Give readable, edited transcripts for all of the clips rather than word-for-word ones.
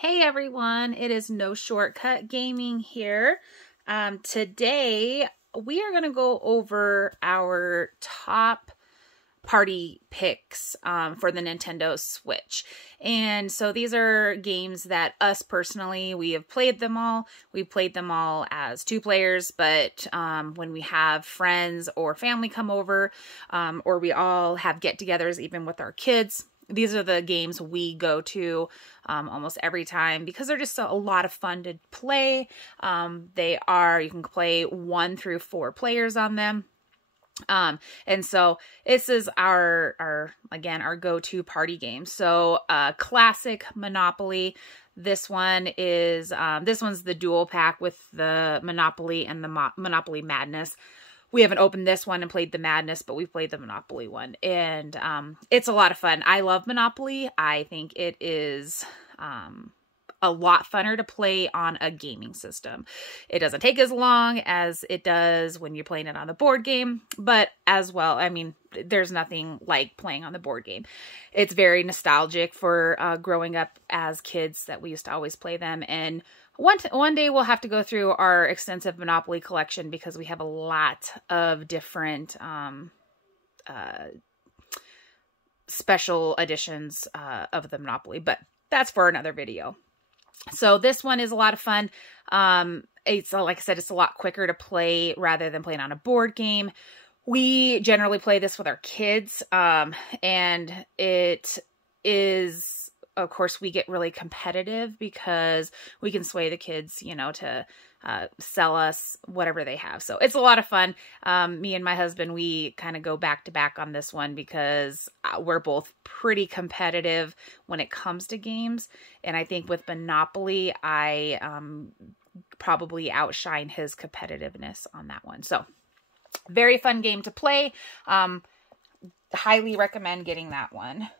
Hey everyone, it is No Shortcut Gaming here. Today we are going to go over our top party picks for the Nintendo Switch. And so these are games that us personally, we have played them all. We played them all as 2 players, but when we have friends or family come over, or we all have get-togethers even with our kids, these are the games we go to almost every time because they're just a lot of fun to play. You can play 1 through 4 players on them. And so this is our go-to party game. So, classic Monopoly. This one's the dual pack with the Monopoly and the Monopoly Madness. We haven't opened this one and played the Madness, but we've played the Monopoly one. And it's a lot of fun. I love Monopoly. I think it is a lot funner to play on a gaming system. It doesn't take as long as it does when you're playing it on the board game, but as well, I mean, there's nothing like playing on the board game. It's very nostalgic for growing up as kids that we used to always play them. And one day we'll have to go through our extensive Monopoly collection because we have a lot of different special editions of the Monopoly, but that's for another video. So this one is a lot of fun. It's like I said, it's a lot quicker to play rather than playing on a board game. We generally play this with our kids, and it is, of course, we get really competitive because we can sway the kids, to sell us whatever they have. So it's a lot of fun. Me and my husband, we kind of go back to back on this one because we're both pretty competitive when it comes to games. And I think with Monopoly, I probably outshine his competitiveness on that one. So very fun game to play. Highly recommend getting that one.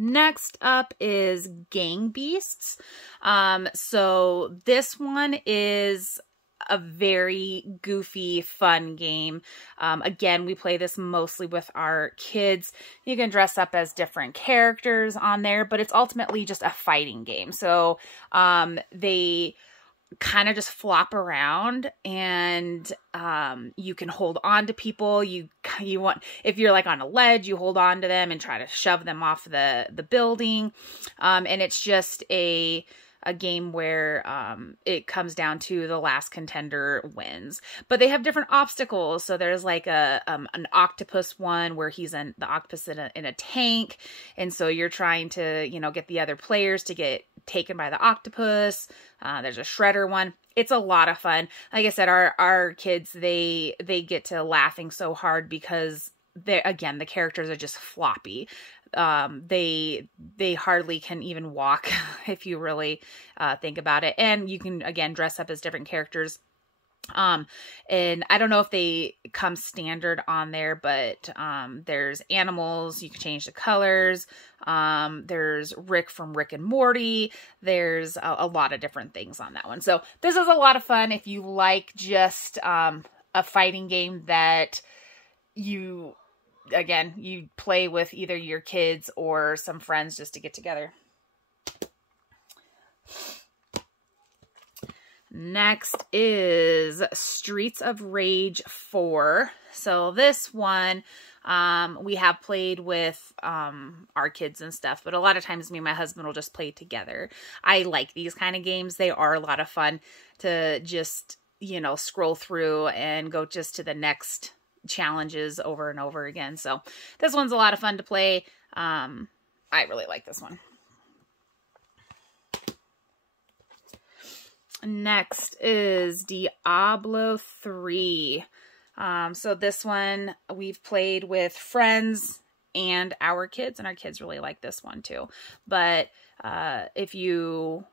Next up is Gang Beasts. So this one is a very goofy, fun game. Again, we play this mostly with our kids. You can dress up as different characters on there, but it's ultimately just a fighting game. So they kind of just flop around, and you can hold on to people. If you're like on a ledge, you hold on to them and try to shove them off the building. And it's just a game where it comes down to the last contender wins. But they have different obstacles. So there's like an octopus one where the octopus in a tank, and so you're trying to get the other players to get taken by the octopus. There's a shredder one. It's a lot of fun. Like I said, our kids, they get to laughing so hard because the characters are just floppy. They hardly can even walk if you really think about it. And you can, again, dress up as different characters. And I don't know if they come standard on there, but there's animals. You can change the colors. There's Rick from Rick and Morty. There's a lot of different things on that one. So this is a lot of fun if you like just a fighting game that you play with either your kids or some friends just to get together. Next is Streets of Rage 4. So this one, we have played with our kids and stuff, but a lot of times me and my husband will just play together. I like these kind of games. They are a lot of fun to just, scroll through and go just to the next challenges over and over again. So this one's a lot of fun to play. I really like this one. Next is Diablo III. So this one we've played with friends and our kids really like this one too. But if you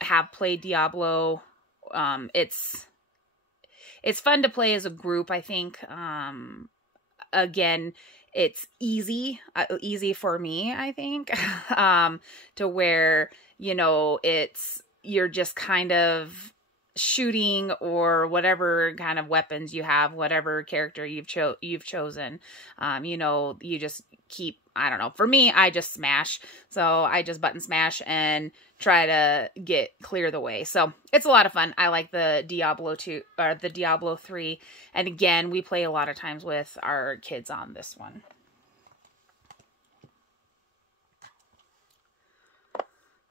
have played Diablo, it's fun to play as a group, I think. Again, it's easy for me, I think, to where, you're just kind of shooting or whatever kind of weapons you have, whatever character you've chosen. You just keep, I don't know. For me, I just smash. So I just button smash and try to clear the way. So it's a lot of fun. I like the Diablo 2 or the Diablo 3. And again, we play a lot of times with our kids on this one.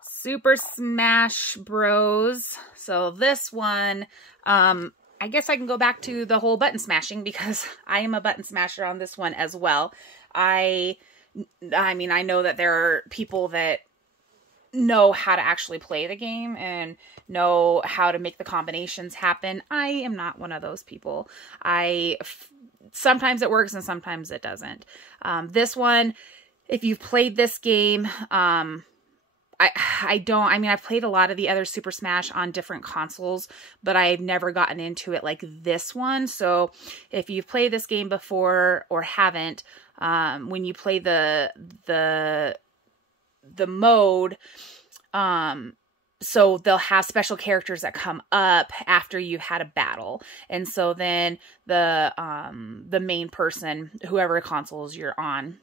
Super Smash Bros. So this one, I guess I can go back to the whole button smashing because I am a button smasher on this one as well. I mean, I know that there are people that know how to actually play the game and know how to make the combinations happen. I am not one of those people. Sometimes it works and sometimes it doesn't. This one, if you've played this game, I've played a lot of the other Super Smash on different consoles, but I've never gotten into it like this one. So if you've played this game before or haven't, when you play the mode, so they'll have special characters that come up after you've had a battle. And so then the main person, whoever consoles you're on,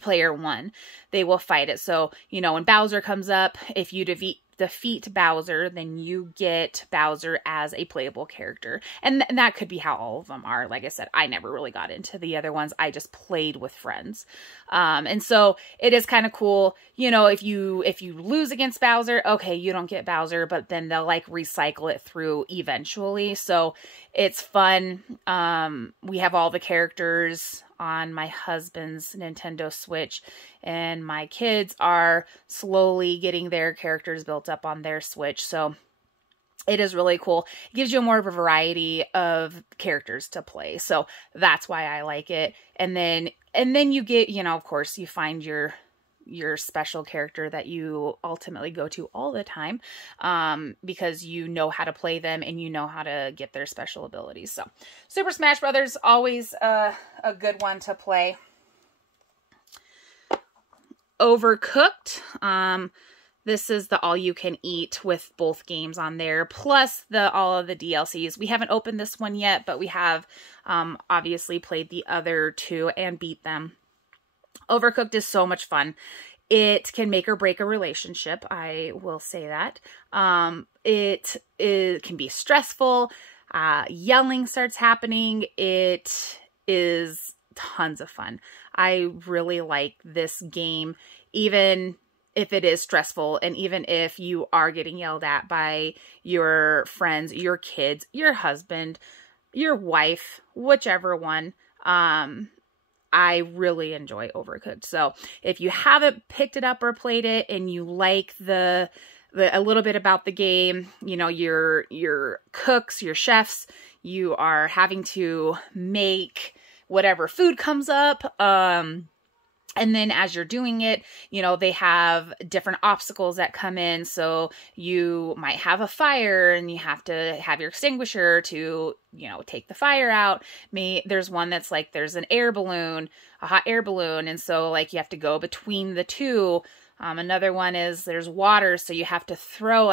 player one, they will fight it. So, you know, when Bowser comes up, if you defeat Bowser, then you get Bowser as a playable character. And that could be how all of them are. Like I said, I never really got into the other ones. I just played with friends. And so it is kind of cool. You know, if you lose against Bowser, okay, you don't get Bowser, but then they'll like recycle it through eventually. So it's fun. We have all the characters on my husband's Nintendo Switch, and my kids are slowly getting their characters built up on their Switch. So it is really cool. It gives you more of a variety of characters to play. So that's why I like it. And then you get, you know, of course, you find your special character that you ultimately go to all the time, because you know how to play them and you know how to get their special abilities. So Super Smash Brothers, always a good one to play. Overcooked. This is the all-you-can-eat with both games on there, plus all of the DLCs. We haven't opened this one yet, but we have obviously played the other two and beat them. Overcooked is so much fun. It can make or break a relationship. I will say that. It can be stressful. Yelling starts happening. It is tons of fun. I really like this game, even if it is stressful, and even if you are getting yelled at by your friends, your kids, your husband, your wife, whichever one. I really enjoy Overcooked. So if you haven't picked it up or played it and you like a little bit about the game, you know, your cooks, your chefs, you are having to make whatever food comes up. And then as you're doing it, you know, they have different obstacles that come in. So you might have a fire and you have to have your extinguisher to, you know, take the fire out. There's one that's like, there's an air balloon, a hot air balloon. And so like you have to go between the two. Another one is there's water. So you have to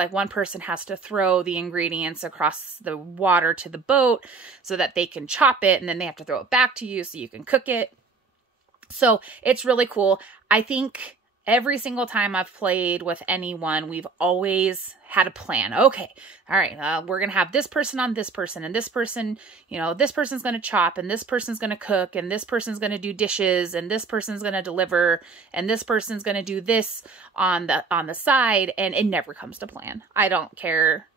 one person has to throw the ingredients across the water to the boat so that they can chop it. And then they have to throw it back to you so you can cook it. So it's really cool. I think every single time I've played with anyone, we've always had a plan. Okay, all right, we're going to have this person on this person, and this person, you know, this person's going to chop, and this person's going to cook, and this person's going to do dishes, and this person's going to deliver, and this person's going to do this on the side, and it never comes to plan. I don't care.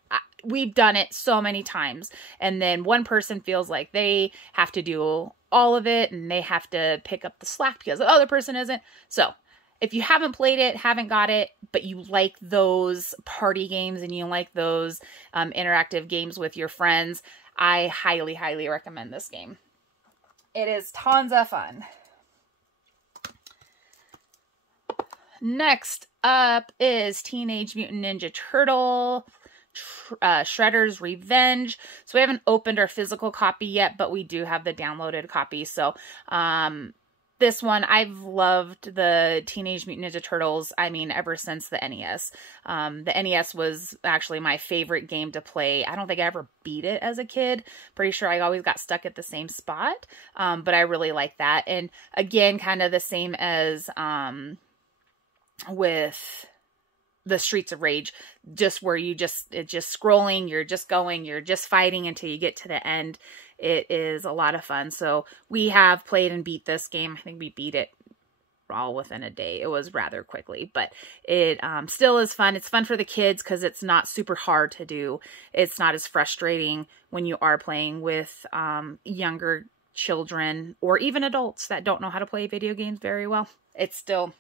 We've done it so many times, and then one person feels like they have to do all of it and they have to pick up the slack because the other person isn't. So if you haven't played it, haven't got it, but you like those party games and you like those interactive games with your friends, I highly, highly recommend this game. It is tons of fun. Next up is Teenage Mutant Ninja Turtle Shredder's Revenge. So we haven't opened our physical copy yet, but we do have the downloaded copy. So this one, I've loved the Teenage Mutant Ninja Turtles, I mean, ever since the NES. The NES was actually my favorite game to play. I don't think I ever beat it as a kid. Pretty sure I always got stuck at the same spot, but I really like that. And again, kind of the same as with the Streets of Rage, just where it's just scrolling, you're just going, you're just fighting until you get to the end. It is a lot of fun. So we have played and beat this game. I think we beat it all within a day. It was rather quickly, but it still is fun. It's fun for the kids because it's not super hard to do. It's not as frustrating when you are playing with younger children or even adults that don't know how to play video games very well. It's still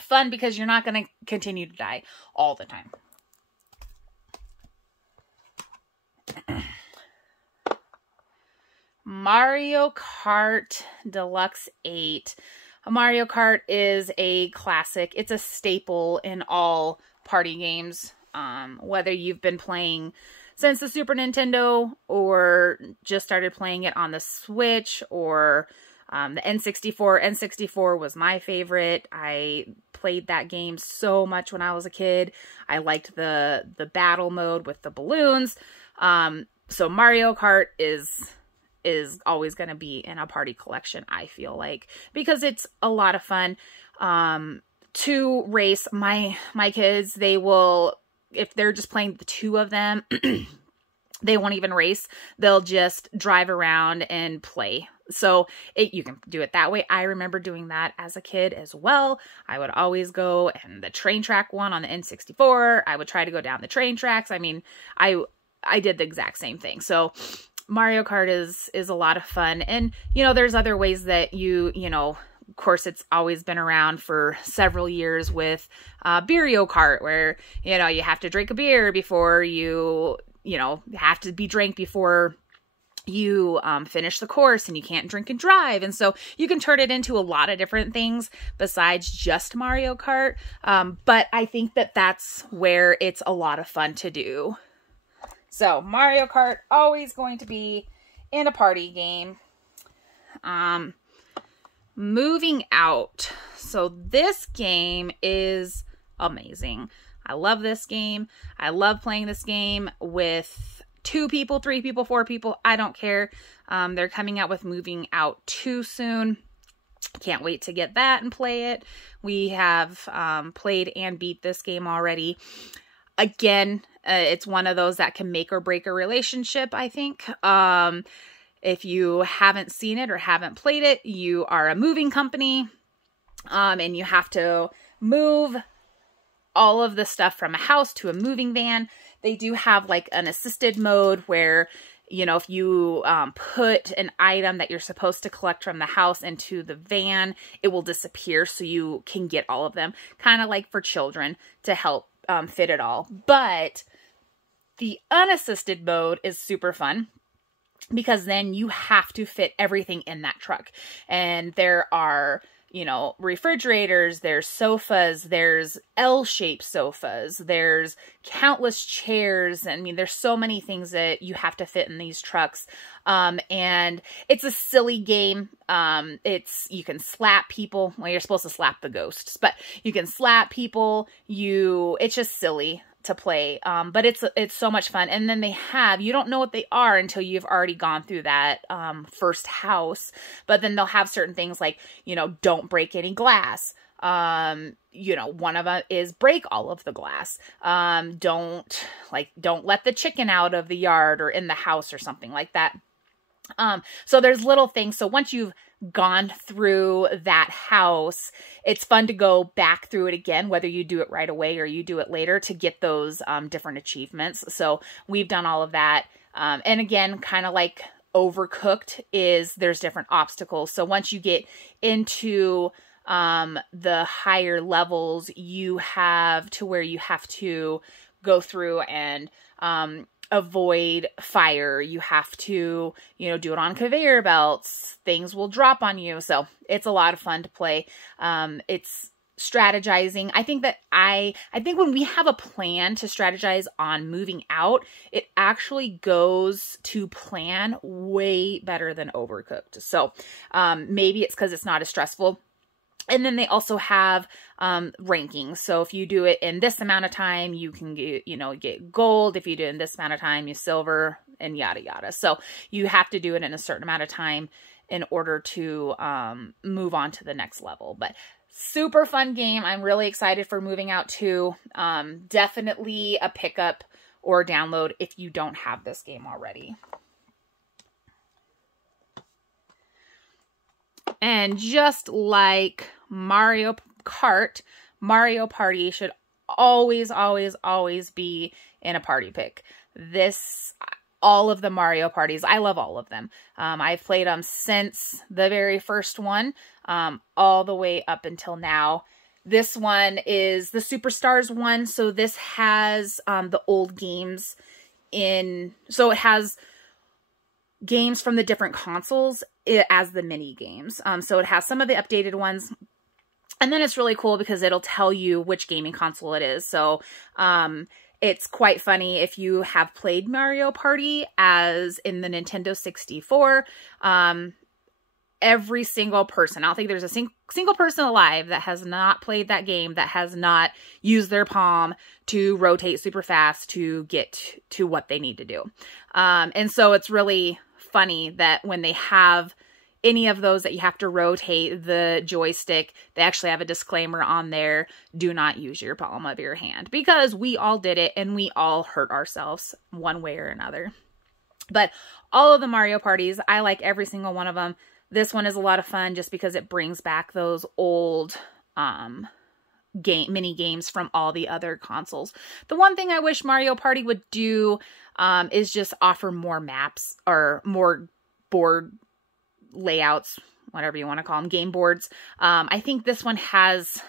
fun because you're not going to continue to die all the time. Mario Kart Deluxe 8. Mario Kart is a classic. It's a staple in all party games. Whether you've been playing since the Super Nintendo or just started playing it on the Switch or the N64. N64 was my favorite. I played that game so much when I was a kid. I liked the battle mode with the balloons. So Mario Kart is always going to be in a party collection, I feel like, because it's a lot of fun to race. My kids, they will, if they're just playing the two of them, they won't even race. They'll just drive around and play. So you can do it that way. I remember doing that as a kid as well. I would always go, and the train track one on the N64, I would try to go down the train tracks. I mean, I did the exact same thing. So Mario Kart is a lot of fun. And, you know, there's other ways that you know, of course, it's always been around for several years with Beerio Kart, where, you know, you have to drink a beer before you have to be drank before you finish the course, and you can't drink and drive. And so you can turn it into a lot of different things besides just Mario Kart. But I think that that's where it's a lot of fun to do. So Mario Kart, always going to be in a party game. Moving Out. So this game is amazing. I love this game. I love playing this game with 2 people, 3 people, 4 people. I don't care. They're coming out with Moving Out 2 soon. Can't wait to get that and play it. We have played and beat this game already. Again, it's one of those that can make or break a relationship, I think. If you haven't seen it or haven't played it, you are a moving company, and you have to move all of the stuff from a house to a moving van. They do have like an assisted mode where, you know, if you put an item that you're supposed to collect from the house into the van, it will disappear so you can get all of them. Kind of like for children to help fit it all. But the unassisted mode is super fun, because then you have to fit everything in that truck. And there are, you know, refrigerators, there's sofas, there's L-shaped sofas, there's countless chairs. I mean, there's so many things that you have to fit in these trucks. And it's a silly game. You can slap people. Well, you're supposed to slap the ghosts, but you can slap people. It's just silly to play. But it's so much fun. And then you don't know what they are until you've already gone through that first house. But then they'll have certain things like, you know, don't break any glass. You know, one of them is break all of the glass. Don't let the chicken out of the yard or in the house or something like that. So there's little things. So once you've gone through that house, it's fun to go back through it again, whether you do it right away or you do it later, to get those different achievements. So we've done all of that. And again, kind of like Overcooked, there's different obstacles. So once you get into the higher levels, you have to where you have to go through and avoid fire. You have to, you know, do it on conveyor belts. Things will drop on you. So it's a lot of fun to play. It's strategizing. I think that I think when we have a plan to strategize on moving out, it actually goes to plan way better than Overcooked. So maybe it's because it's not as stressful. And then they also have rankings. So if you do it in this amount of time, you can get, get gold. If you do it in this amount of time, you silver, and yada yada. So you have to do it in a certain amount of time in order to move on to the next level. But super fun game. I'm really excited for moving out too. Definitely a pickup or download if you don't have this game already. And just like Mario Kart, Mario Party should always, always, always be in a party pick. All of the Mario parties, I love all of them. I've played them since the very first one, all the way up until now. This one is the Superstars one, so this has the old games so it has games from the different consoles as the mini games. So it has some of the updated ones. And then it's really cool because it'll tell you which gaming console it is. So it's quite funny if you have played Mario Party as in the Nintendo 64. Every single person, I don't think there's a single person alive that has not played that game, that has not used their palm to rotate super fast to get to what they need to do. And so it's really funny that when they have any of those that you have to rotate the joystick, they actually have a disclaimer on there: do not use your palm of your hand, because we all did it and we all hurt ourselves one way or another. But all of the Mario parties, I like every single one of them. This one is a lot of fun just because it brings back those old mini games from all the other consoles. The one thing I wish Mario Party would do is just offer more maps or more board layouts, whatever you want to call them, game boards. I think this one has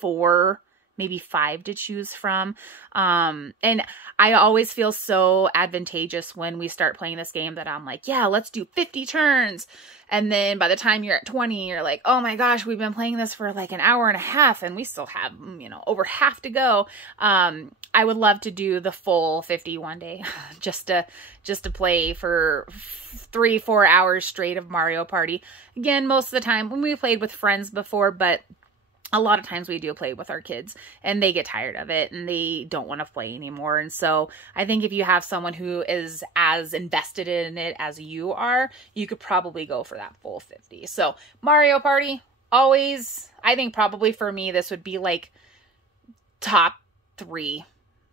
4, maybe 5 to choose from. And I always feel so advantageous when we start playing this game that I'm like, yeah, let's do 50 turns. And then by the time you're at 20, you're like, oh my gosh, we've been playing this for like an hour and a half and we still have, over half to go. I would love to do the full 50 one day just to play for 3-4 hours straight of Mario Party. Again, most of the time when we played with friends before, but a lot of times we do play with our kids and they get tired of it and they don't want to play anymore. And so I think if you have someone who is as invested in it as you are, you could probably go for that full 50. So Mario Party, always, I think probably for me, this would be like top 3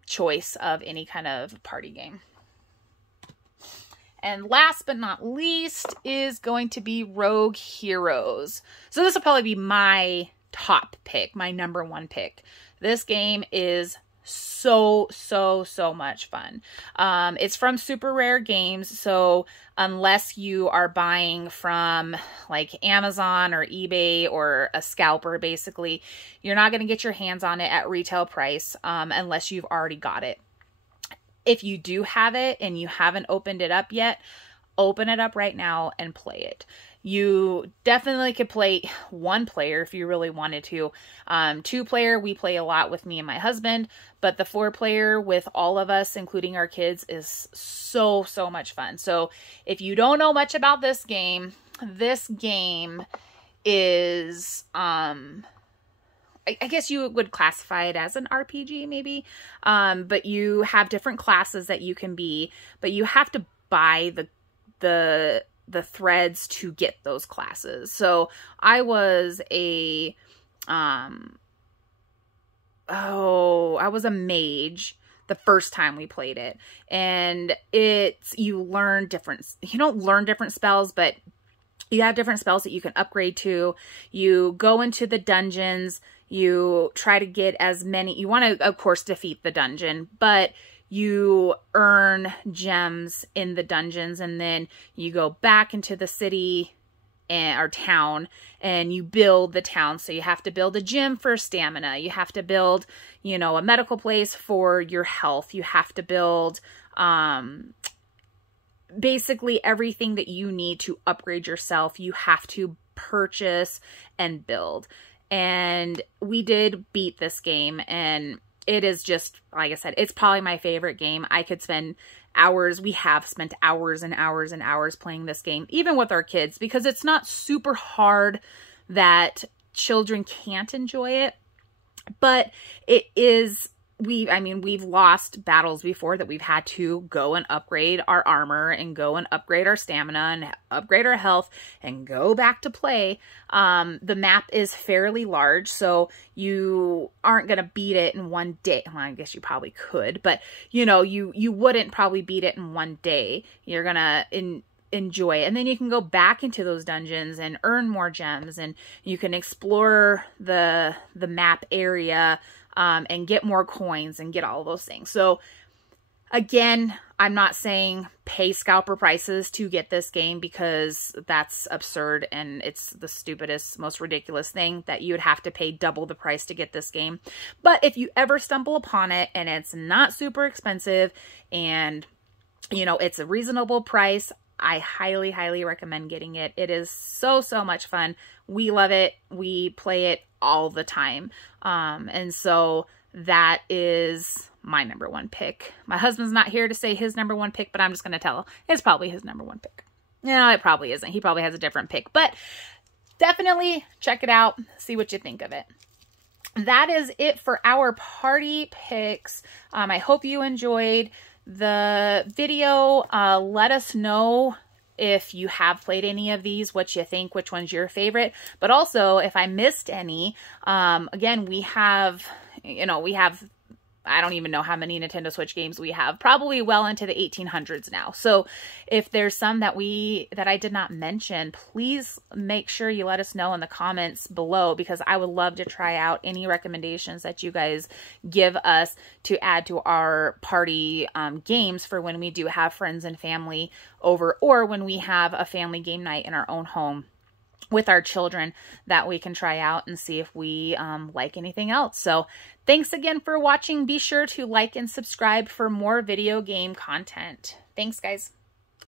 choice of any kind of party game. And last but not least is going to be Rogue Heroes. So this will probably be my top pick, my number 1 pick. This game is so much fun. It's from Super Rare Games, so unless you are buying from like Amazon or eBay or a scalper, basically, you're not going to get your hands on it at retail price unless you've already got it. If you do have it and you haven't opened it up yet, open it up right now and play it. You definitely could play 1 player if you really wanted to. 2 player, we play a lot with me and my husband, but the 4 player with all of us, including our kids, is so much fun. So if you don't know much about this game is, I guess you would classify it as an RPG maybe, but you have different classes that you can be, but you have to buy the threads to get those classes. So I was a mage the first time we played it, and you don't learn different spells, but you have different spells that you can upgrade to. You go into the dungeons, you try to get as many, you want to of course defeat the dungeon, but you earn gems in the dungeons, and then you go back into the city or town and you build the town. So you have to build a gym for stamina. You have to build, a medical place for your health. You have to build basically everything that you need to upgrade yourself. You have to purchase and build. and we did beat this game, and it is just, like I said, it's probably my favorite game. I could spend hours, we have spent hours and hours and hours playing this game, even with our kids, because it's not super hard that children can't enjoy it, but it is, we've lost battles before that we've had to go and upgrade our armor and go and upgrade our stamina and upgrade our health and go back to play. The map is fairly large, so you aren't going to beat it in one day. Well, I guess you probably could, but you know, you wouldn't probably beat it in one day. You're going to enjoy it. And then you can go back into those dungeons and earn more gems, and you can explore the map area and get more coins and get all those things. So again, I'm not saying pay scalper prices to get this game, because that's absurd and it's the stupidest, most ridiculous thing that you would have to pay double the price to get this game. But if you ever stumble upon it and it's not super expensive and, you know, it's a reasonable price, I highly, highly recommend getting it. It is so, so much fun. We love it. We play it all the time. And so that is my number one pick. My husband's not here to say his number one pick, but I'm just going to tell it's probably his number one pick. No, it probably isn't. He probably has a different pick, but definitely check it out. See what you think of it. That is it for our party picks. I hope you enjoyed the video. Let us know if you have played any of these, what you think, which one's your favorite. But also, if I missed any, again, we have, I don't even know how many Nintendo Switch games we have, probably well into the 1800s now. So if there's some that I did not mention, please make sure you let us know in the comments below, because I would love to try out any recommendations that you guys give us to add to our party games for when we do have friends and family over, or when we have a family game night in our own home with our children that we can try out and see if we like anything else. So thanks again for watching. Be sure to like and subscribe for more video game content. Thanks, guys.